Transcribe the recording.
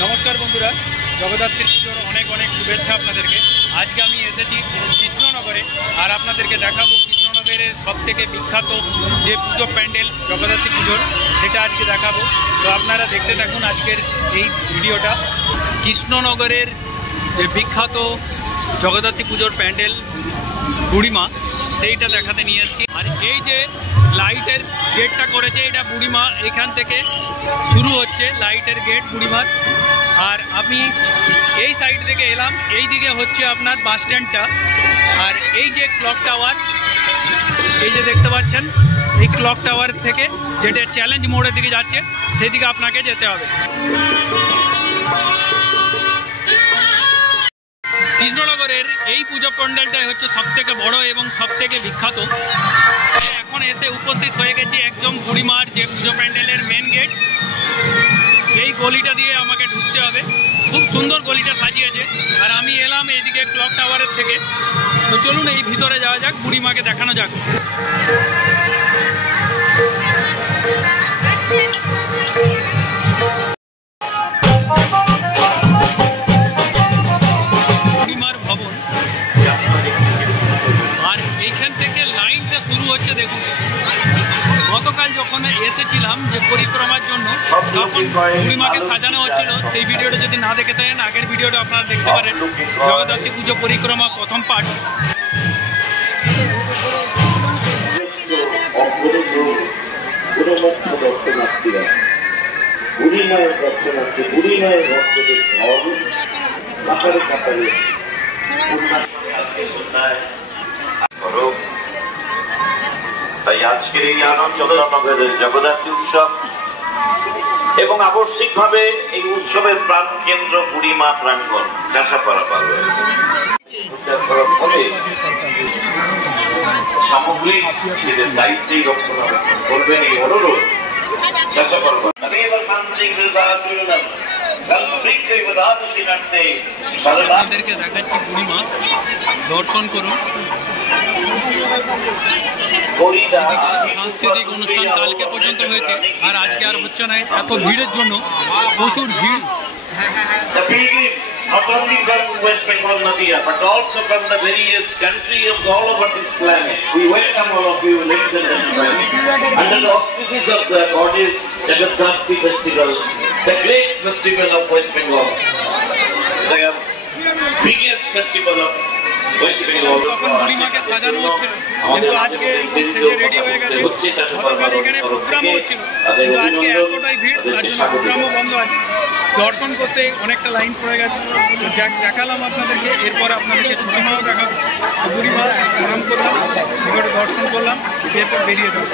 नमस्कार बंधुरा जगद्धात्री पुजोर अनेक अनेक शुभेच्छा आपनादेरके। आज के आमी एसेছি कृष्णनगरे और आपनादेरके देखाबो कृष्णनगरेर सबथेके विख्यात जे पुजो पैंडेल जगद्धात्री पुजोर सेटा आज के देखाबो। तो आपनारा देखते थाकुन आजकेर এই ভিডিওটা। कृष्णनगरेर जे विख्यात जगद्धात्री पुजोर पैंडेल बुड़ीमा সেইটা দেখাতে নিয়ে যাচ্ছি। আর এই যে লাইটের গেটটা করেছে এটা বুড়িমা এখান থেকে শুরু হচ্ছে লাইটের গেট বুড়িমার। আর আমি এই সাইড থেকে এলাম, এই দিকে হচ্ছে আপনার বাস স্ট্যান্ডটা। আর এই যে ক্লক টাওয়ার এই যে দেখতে পাচ্ছেন, এই ক্লক টাওয়ার থেকে যেটা চ্যালেঞ্জ মোড়ের দিকে যাচ্ছে সেই দিকে আপনাকে যেতে হবে। কৃষ্ণনগরের এই পুজো প্যান্ডেলটাই হচ্ছে সবথেকে বড় এবং সবথেকে বিখ্যাত। এখন এসে উপস্থিত হয়ে গেছি একদম বুড়িমার যে পুজো প্যান্ডেলের মেন গেট। এই গলিটা দিয়ে আমাকে ঢুকতে হবে, খুব সুন্দর গলিটা সাজিয়েছে। আর আমি এলাম এইদিকে ক্লক টাওয়ারের থেকে। তো চলুন এই ভিতরে যাওয়া যাক, বুড়িমাকে দেখানো যাক। বুড়িমার ভবন, আর এইখান থেকে লাইনটা শুরু হচ্ছে। দেখুন গতকাল যখন এসেছিলাম যে পরিক্রমার জন্য, তখন বুড়িমাকে সাজানো হচ্ছিল। সেই ভিডিওটা যদি না দেখে থাকেন আগের ভিডিওটা আপনারা দেখতে পারেন, জগদ্ধাত্রী পুজো পরিক্রমা প্রথম পার্ট। তাই আজকের এই আনন্দনগরের জগদ্ধাত্রী উৎসব এবং আবশ্যিকভাবে এই উৎসবের প্রাণ কেন্দ্র বুড়িমা প্রাঙ্গণ চাষাপাড়া পালন সামগ্রিক নিজের দায়িত্বেই রক্ষণাবেক্ষণ করবেন এই অনুরোধ চাষাপাড়া। আপনাদেরকে দেখাচ্ছি বুড়িমা, দর্শন করুন। সাংস্কৃতিক অনুষ্ঠান কালকে পর্যন্ত হয়েছে, আর আজকে আর হচ্ছে না এত ভিড়ের জন্য। প্রচুর ভিড়। Not only from West Bengal Nadia, but also from the various countries all over this planet. We welcome all of you, ladies and gentlemen, under the auspices of the goddess Jagannatha Festival, the great festival of West Bengal, the biggest festival of West Bengal. বুড়িমাকে সাজানো হচ্ছিল, কিন্তু আজকে সেজে ready হয়ে গেছে। গতকাল এখানে programme হচ্ছিল, কিন্তু আজকে এতটাই ভিড়, তার জন্য প্রোগ্রামও বন্ধ আছে। দর্শন করতে অনেকটা লাইন পড়ে গেছে। দেখালাম আপনাদেরকে, এরপর আপনাদেরকে বুড়িমাও দেখাবো। বুড়িমা প্রণাম করলাম, দর্শন করলাম, এরপর বেরিয়ে যাবো।